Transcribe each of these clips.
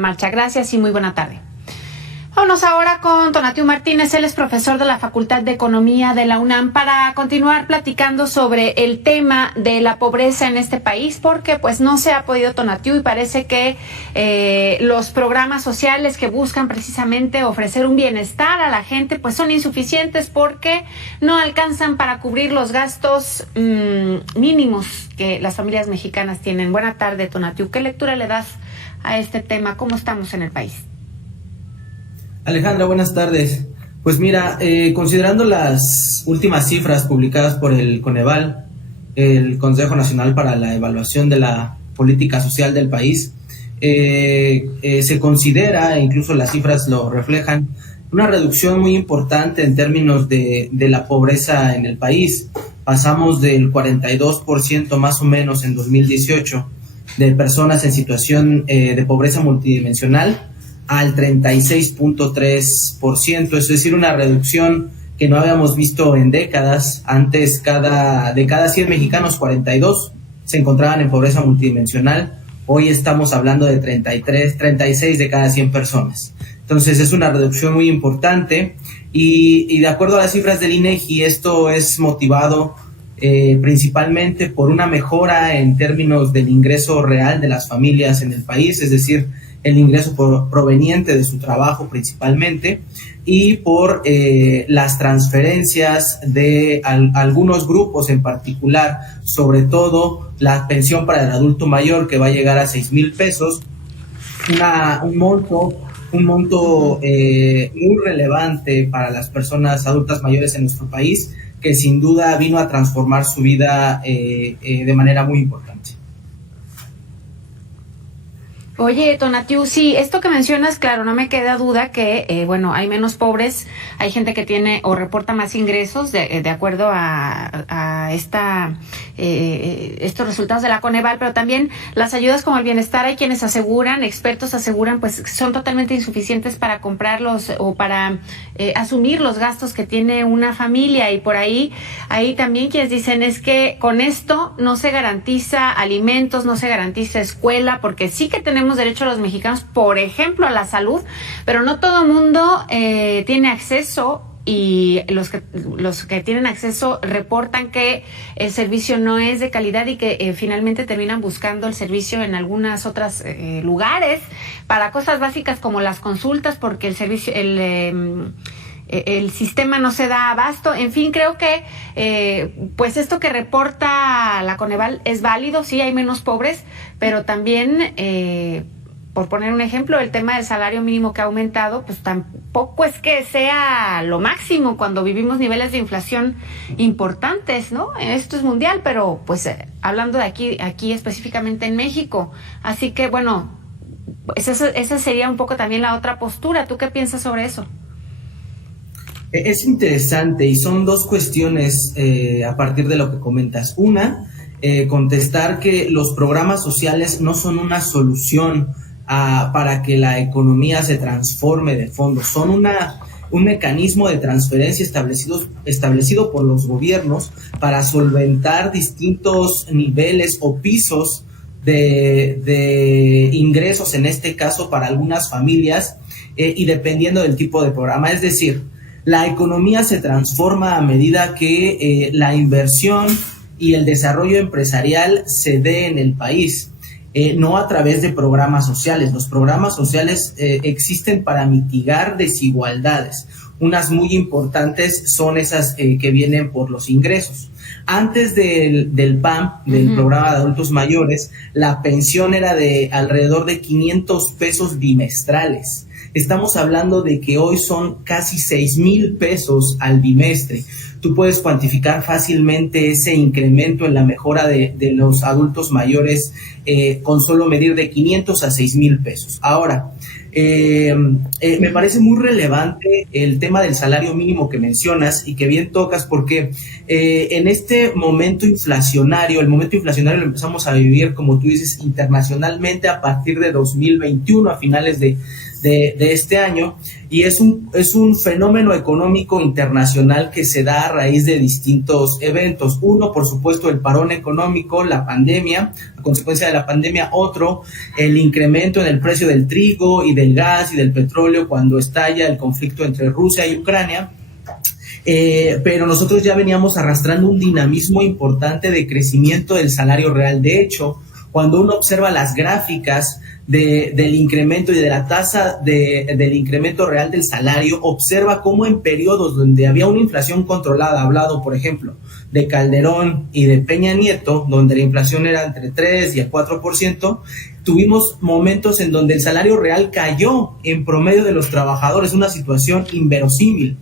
marcha. Gracias y muy buena tarde. Vámonos ahora con Tonatiuh Martínez, él es profesor de la Facultad de Economía de la UNAM, para continuar platicando sobre el tema de la pobreza en este país, porque pues no se ha podido, Tonatiuh, y parece que los programas sociales que buscan precisamente ofrecer un bienestar a la gente pues son insuficientes porque no alcanzan para cubrir los gastos mínimos que las familias mexicanas tienen. Buena tarde, Tonatiuh. ¿Qué lectura le das a este tema? ¿Cómo estamos en el país? Alejandra, buenas tardes. Pues mira, considerando las últimas cifras publicadas por el Coneval, el Consejo Nacional para la Evaluación de la Política Social del país, se considera, e incluso las cifras lo reflejan, una reducción muy importante en términos de la pobreza en el país. Pasamos del 42% más o menos en 2018 de personas en situación de pobreza multidimensional al 36.3%, es decir, una reducción que no habíamos visto en décadas. Antes, de cada 100 mexicanos, 42 se encontraban en pobreza multidimensional. Hoy estamos hablando de 36 de cada 100 personas. Entonces, es una reducción muy importante y de acuerdo a las cifras del INEGI, esto es motivado principalmente por una mejora en términos del ingreso real de las familias en el país, es decir, el ingreso proveniente de su trabajo principalmente, y por las transferencias de algunos grupos en particular, sobre todo la pensión para el adulto mayor, que va a llegar a 6,000 pesos, un monto muy relevante para las personas adultas mayores en nuestro país, que sin duda vino a transformar su vida de manera muy importante. Oye, Tonatiuh, sí, esto que mencionas, claro, no me queda duda que, hay menos pobres, hay gente que tiene o reporta más ingresos de acuerdo a estos resultados de la Coneval, pero también las ayudas como el bienestar, hay quienes aseguran, expertos aseguran, pues son totalmente insuficientes para comprarlos o para asumir los gastos que tiene una familia, y por ahí también quienes dicen es que con esto no se garantiza alimentos, no se garantiza escuela, porque sí que tenemos derecho a los mexicanos, por ejemplo, a la salud, pero no todo mundo tiene acceso, y los que tienen acceso reportan que el servicio no es de calidad y que finalmente terminan buscando el servicio en algunas otras lugares para cosas básicas como las consultas, porque el servicio, el sistema no se da abasto. En fin, creo que pues esto que reporta la Coneval es válido, sí hay menos pobres, pero también por poner un ejemplo, el tema del salario mínimo que ha aumentado, pues tampoco es que sea lo máximo cuando vivimos niveles de inflación importantes, ¿no? Esto es mundial, pero pues hablando de aquí específicamente en México. Así que bueno, esa sería un poco también la otra postura. ¿Tú qué piensas sobre eso? Es interesante, y son dos cuestiones a partir de lo que comentas. Una, contestar que los programas sociales no son una solución para que la economía se transforme de fondo. Son un mecanismo de transferencia establecido por los gobiernos para solventar distintos niveles o pisos de ingresos, en este caso para algunas familias, y dependiendo del tipo de programa. Es decir, la economía se transforma a medida que la inversión y el desarrollo empresarial se dé en el país, no a través de programas sociales. Los programas sociales existen para mitigar desigualdades. Unas muy importantes son esas que vienen por los ingresos. Antes del PAM, del Programa de Adultos Mayores, la pensión era de alrededor de 500 pesos bimestrales. Estamos hablando de que hoy son casi 6,000 pesos al bimestre. Tú puedes cuantificar fácilmente ese incremento en la mejora de los adultos mayores con solo medir de 500 a 6,000 pesos. Ahora, me parece muy relevante el tema del salario mínimo que mencionas y que bien tocas, porque en este momento inflacionario, el momento inflacionario lo empezamos a vivir, como tú dices, internacionalmente a partir de 2021, a finales de este año, y es un fenómeno económico internacional que se da a raíz de distintos eventos. Uno, por supuesto, el parón económico, la pandemia, a consecuencia de la pandemia. Otro, el incremento en el precio del trigo y del gas y del petróleo cuando estalla el conflicto entre Rusia y Ucrania. Pero nosotros ya veníamos arrastrando un dinamismo importante de crecimiento del salario real. De hecho, cuando uno observa las gráficas del incremento y de la tasa del incremento real del salario, observa cómo en periodos donde había una inflación controlada, hablado por ejemplo de Calderón y de Peña Nieto, donde la inflación era entre 3 y el 4%, tuvimos momentos en donde el salario real cayó en promedio de los trabajadores, una situación inverosímil.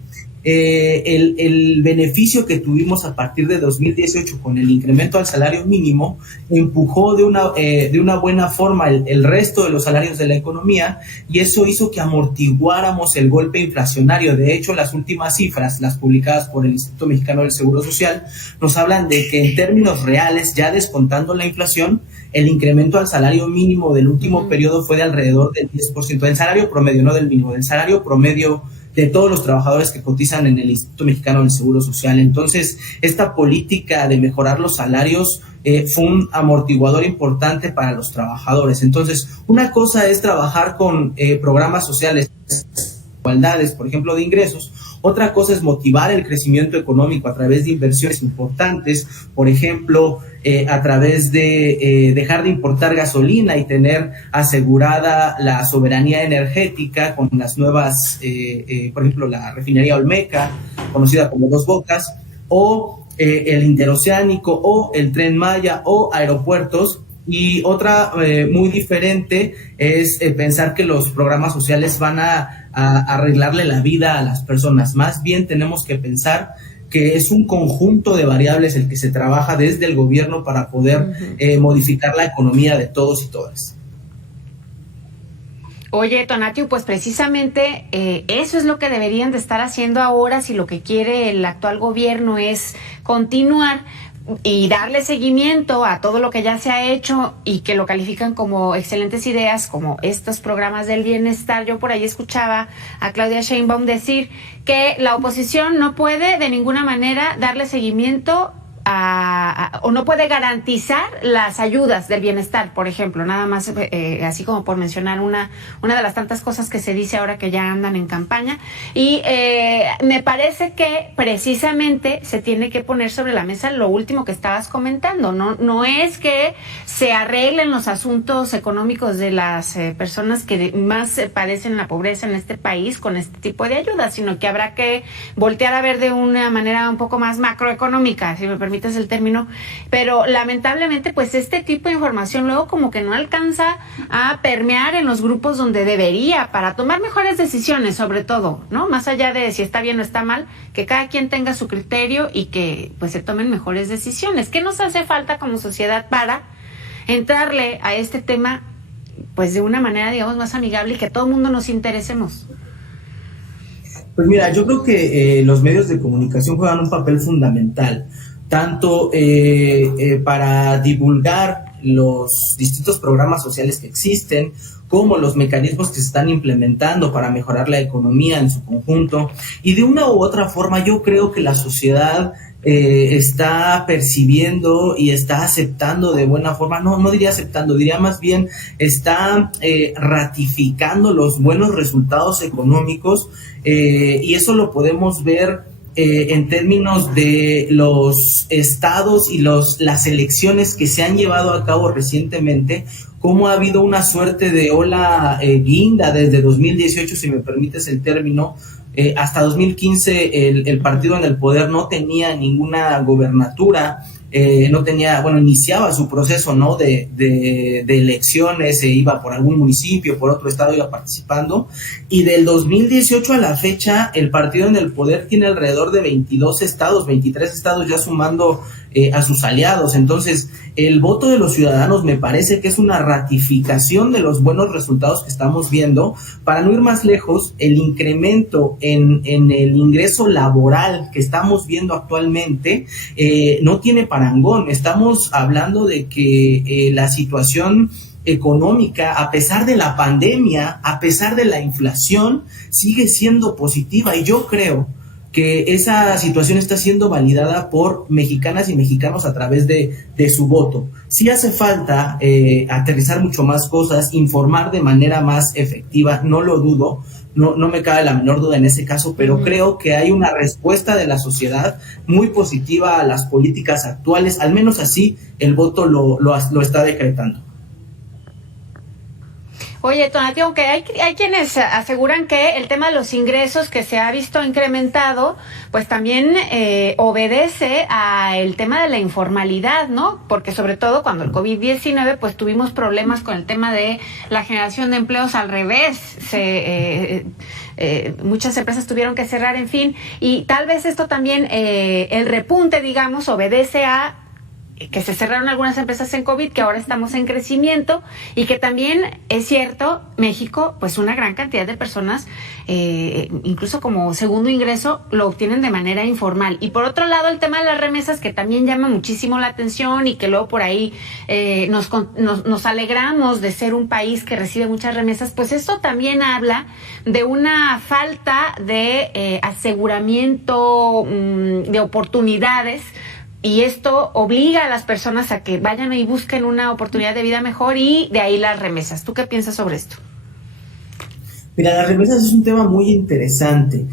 El beneficio que tuvimos a partir de 2018 con el incremento al salario mínimo empujó de una buena forma el resto de los salarios de la economía, y eso hizo que amortiguáramos el golpe inflacionario. De hecho, las últimas cifras, las publicadas por el Instituto Mexicano del Seguro Social, nos hablan de que en términos reales, ya descontando la inflación, el incremento al salario mínimo del último periodo fue de alrededor del 10%, del salario promedio, no del mínimo, del salario promedio de todos los trabajadores que cotizan en el Instituto Mexicano del Seguro Social. Entonces, esta política de mejorar los salarios fue un amortiguador importante para los trabajadores. Entonces, una cosa es trabajar con programas sociales, igualdades, por ejemplo, de ingresos. Otra cosa es motivar el crecimiento económico a través de inversiones importantes, por ejemplo, a través de dejar de importar gasolina y tener asegurada la soberanía energética con las nuevas, por ejemplo, la refinería Olmeca, conocida como Dos Bocas, o el interoceánico, o el Tren Maya, o aeropuertos. Y otra muy diferente es pensar que los programas sociales van a arreglarle la vida a las personas. Más bien tenemos que pensar que es un conjunto de variables el que se trabaja desde el gobierno para poder modificar la economía de todos y todas. Oye, Tonatiuh, pues precisamente eso es lo que deberían de estar haciendo ahora, si lo que quiere el actual gobierno es continuar y darle seguimiento a todo lo que ya se ha hecho y que lo califican como excelentes ideas, como estos programas del bienestar. Yo por ahí escuchaba a Claudia Sheinbaum decir que la oposición no puede de ninguna manera darle seguimiento o no puede garantizar las ayudas del bienestar, por ejemplo, nada más así como por mencionar una de las tantas cosas que se dice ahora que ya andan en campaña. Y me parece que precisamente se tiene que poner sobre la mesa lo último que estabas comentando. No es que se arreglen los asuntos económicos de las personas que más padecen la pobreza en este país con este tipo de ayudas, sino que habrá que voltear a ver de una manera un poco más macroeconómica, si me permites el término, pero lamentablemente pues este tipo de información luego como que no alcanza a permear en los grupos donde debería, para tomar mejores decisiones, sobre todo, ¿no? Más allá de si está bien o está mal, que cada quien tenga su criterio y que pues se tomen mejores decisiones. ¿Qué nos hace falta como sociedad para entrarle a este tema pues de una manera, digamos, más amigable y que todo el mundo nos interesemos? Pues mira, yo creo que los medios de comunicación juegan un papel fundamental, tanto para divulgar los distintos programas sociales que existen, como los mecanismos que se están implementando para mejorar la economía en su conjunto. Y de una u otra forma yo creo que la sociedad está percibiendo y está aceptando de buena forma, no diría aceptando, diría más bien está ratificando los buenos resultados económicos, y eso lo podemos ver en términos de los estados y las elecciones que se han llevado a cabo recientemente, cómo ha habido una suerte de ola guinda desde 2018, si me permites el término. Hasta 2015 el partido en el poder no tenía ninguna gobernatura, iniciaba su proceso, ¿no?, de elecciones, se iba por algún municipio, por otro estado, iba participando, y del 2018 a la fecha el partido en el poder tiene alrededor de 22 estados, 23 estados, ya sumando a sus aliados. Entonces, el voto de los ciudadanos me parece que es una ratificación de los buenos resultados que estamos viendo. Para no ir más lejos, el incremento en el ingreso laboral que estamos viendo actualmente no tiene parangón. Estamos hablando de que la situación económica, a pesar de la pandemia, a pesar de la inflación, sigue siendo positiva, y yo creo que esa situación está siendo validada por mexicanas y mexicanos a través de su voto. Sí hace falta aterrizar mucho más cosas, informar de manera más efectiva, no lo dudo, no me cabe la menor duda en ese caso, pero creo que hay una respuesta de la sociedad muy positiva a las políticas actuales, al menos así el voto lo está decretando. Oye, Tonatiuh, aunque hay quienes aseguran que el tema de los ingresos que se ha visto incrementado, pues también obedece al tema de la informalidad, ¿no? Porque sobre todo cuando el COVID-19, pues tuvimos problemas con el tema de la generación de empleos al revés. Muchas empresas tuvieron que cerrar, en fin, y tal vez esto también, el repunte, digamos, obedece a que se cerraron algunas empresas en COVID, que ahora estamos en crecimiento, y que también es cierto, México, pues una gran cantidad de personas, incluso como segundo ingreso, lo obtienen de manera informal. Y por otro lado, el tema de las remesas, que también llama muchísimo la atención, y que luego por ahí nos alegramos de ser un país que recibe muchas remesas, pues esto también habla de una falta de aseguramiento de oportunidades. Y esto obliga a las personas a que vayan y busquen una oportunidad de vida mejor, y de ahí las remesas. ¿Tú qué piensas sobre esto? Mira, las remesas es un tema muy interesante.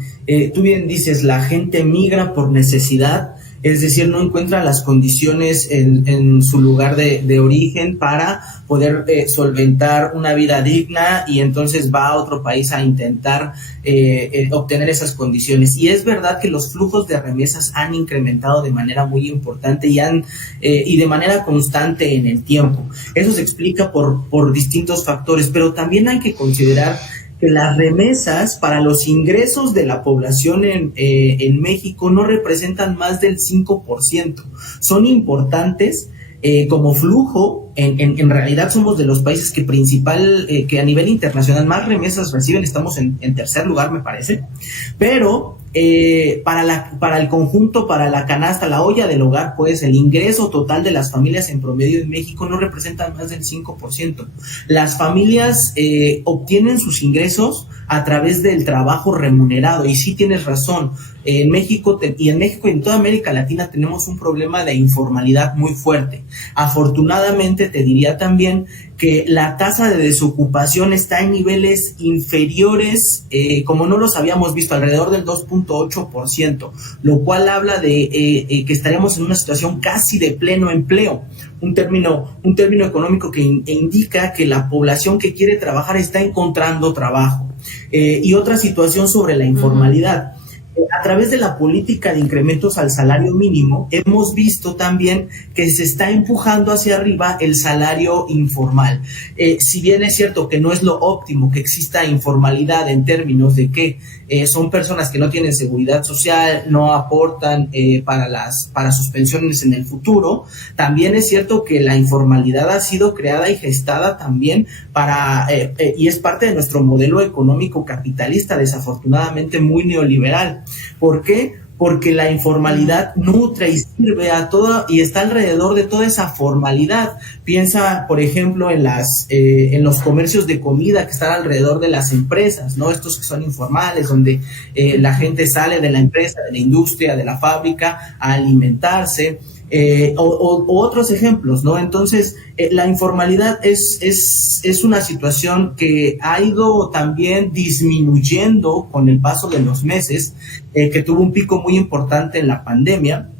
Tú bien dices, la gente migra por necesidad, es decir, no encuentra las condiciones en su lugar de origen para poder solventar una vida digna, y entonces va a otro país a intentar obtener esas condiciones. Y es verdad que los flujos de remesas han incrementado de manera muy importante y de manera constante en el tiempo. Eso se explica por distintos factores, pero también hay que considerar que las remesas para los ingresos de la población en México no representan más del 5%. Son importantes como flujo. En realidad somos de los países que a nivel internacional más remesas reciben. Estamos en tercer lugar, me parece, pero para el conjunto, para la canasta, la olla del hogar, pues el ingreso total de las familias en promedio en México no representa más del 5%. Las familias obtienen sus ingresos a través del trabajo remunerado, y sí tienes razón, en México y en toda América Latina tenemos un problema de informalidad muy fuerte. Afortunadamente, te diría también que la tasa de desocupación está en niveles inferiores, como no los habíamos visto, alrededor del 2.8%, lo cual habla de que estaremos en una situación casi de pleno empleo, un término económico que indica que la población que quiere trabajar está encontrando trabajo. Y otra situación sobre la informalidad. A través de la política de incrementos al salario mínimo, hemos visto también que se está empujando hacia arriba el salario informal. Si bien es cierto que no es lo óptimo que exista informalidad en términos de que son personas que no tienen seguridad social, no aportan para sus pensiones en el futuro, también es cierto que la informalidad ha sido creada y gestada también y es parte de nuestro modelo económico capitalista, desafortunadamente muy neoliberal. ¿Por qué? Porque la informalidad nutre y sirve a todo y está alrededor de toda esa formalidad. Piensa, por ejemplo, en los comercios de comida que están alrededor de las empresas, ¿no? Estos que son informales, donde la gente sale de la empresa, de la industria, de la fábrica a alimentarse. O otros ejemplos, ¿no? Entonces, la informalidad es una situación que ha ido también disminuyendo con el paso de los meses, que tuvo un pico muy importante en la pandemia,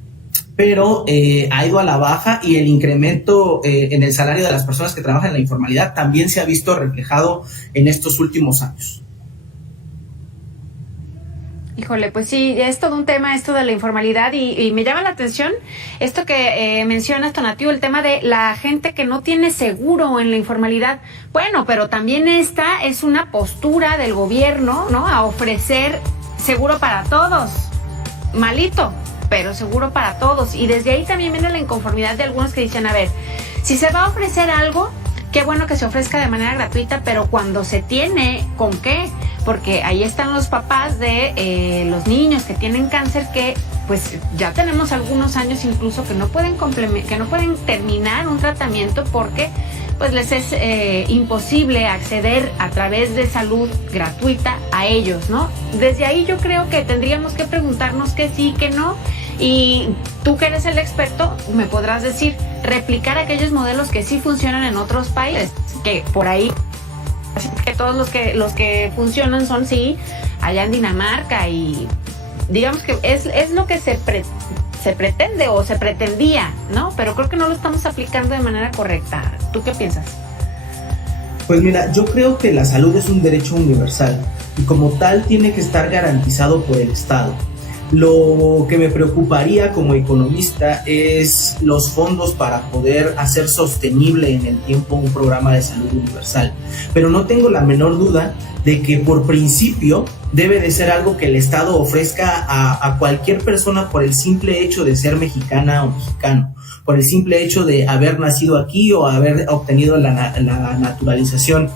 pero ha ido a la baja, y el incremento en el salario de las personas que trabajan en la informalidad también se ha visto reflejado en estos últimos años. Híjole, pues sí, es todo un tema esto de la informalidad, y me llama la atención esto que mencionas, Tonatiuh, el tema de la gente que no tiene seguro en la informalidad. Bueno, pero también esta es una postura del gobierno, ¿no? A ofrecer seguro para todos. Malito, pero seguro para todos. Y desde ahí también viene la inconformidad de algunos que dicen, a ver, si se va a ofrecer algo, qué bueno que se ofrezca de manera gratuita, pero cuando se tiene, ¿con qué? Porque ahí están los papás de los niños que tienen cáncer, que pues ya tenemos algunos años incluso que no pueden terminar un tratamiento porque pues les es imposible acceder a través de salud gratuita a ellos, ¿no? Desde ahí yo creo que tendríamos que preguntarnos qué sí, qué no. Y tú que eres el experto, me podrás decir, replicar aquellos modelos que sí funcionan en otros países, que por ahí, así que todos los que funcionan son sí, allá en Dinamarca, y digamos que es lo que se pretende o se pretendía, ¿no? Pero creo que no lo estamos aplicando de manera correcta. ¿Tú qué piensas? Pues mira, yo creo que la salud es un derecho universal y como tal tiene que estar garantizado por el Estado. Lo que me preocuparía como economista es los fondos para poder hacer sostenible en el tiempo un programa de salud universal. Pero no tengo la menor duda de que por principio debe de ser algo que el Estado ofrezca a cualquier persona por el simple hecho de ser mexicana o mexicano, por el simple hecho de haber nacido aquí o haber obtenido la naturalización.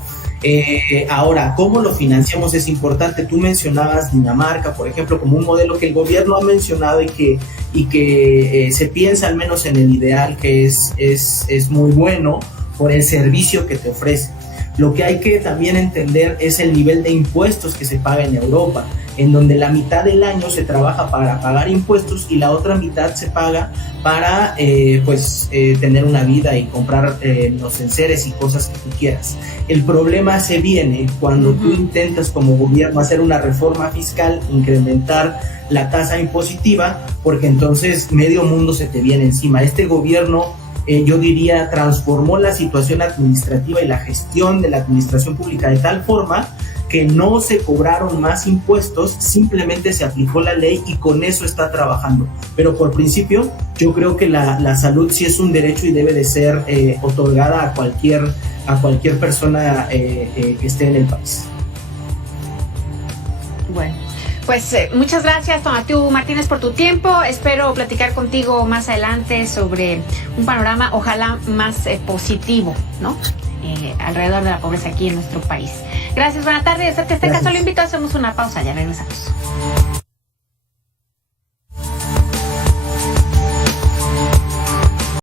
Ahora, ¿cómo lo financiamos? Es importante. Tú mencionabas Dinamarca, por ejemplo, como un modelo que el gobierno ha mencionado y que se piensa al menos en el ideal, que es muy bueno por el servicio que te ofrece. Lo que hay que también entender es el nivel de impuestos que se paga en Europa, en donde la mitad del año se trabaja para pagar impuestos y la otra mitad se paga para tener una vida y comprar los enseres y cosas que tú quieras. El problema se viene cuando tú intentas como gobierno hacer una reforma fiscal, incrementar la tasa impositiva, porque entonces medio mundo se te viene encima. Este gobierno, yo diría, transformó la situación administrativa y la gestión de la administración pública de tal forma que no se cobraron más impuestos, simplemente se aplicó la ley y con eso está trabajando. Pero por principio, yo creo que la salud sí es un derecho y debe de ser otorgada a cualquier persona que esté en el país. Bueno, pues muchas gracias, Tonatiuh Martínez, por tu tiempo. Espero platicar contigo más adelante sobre un panorama ojalá más positivo, ¿no? Alrededor de la pobreza aquí en nuestro país. Gracias, buenas tardes. En este caso lo invito, hacemos una pausa, ya regresamos.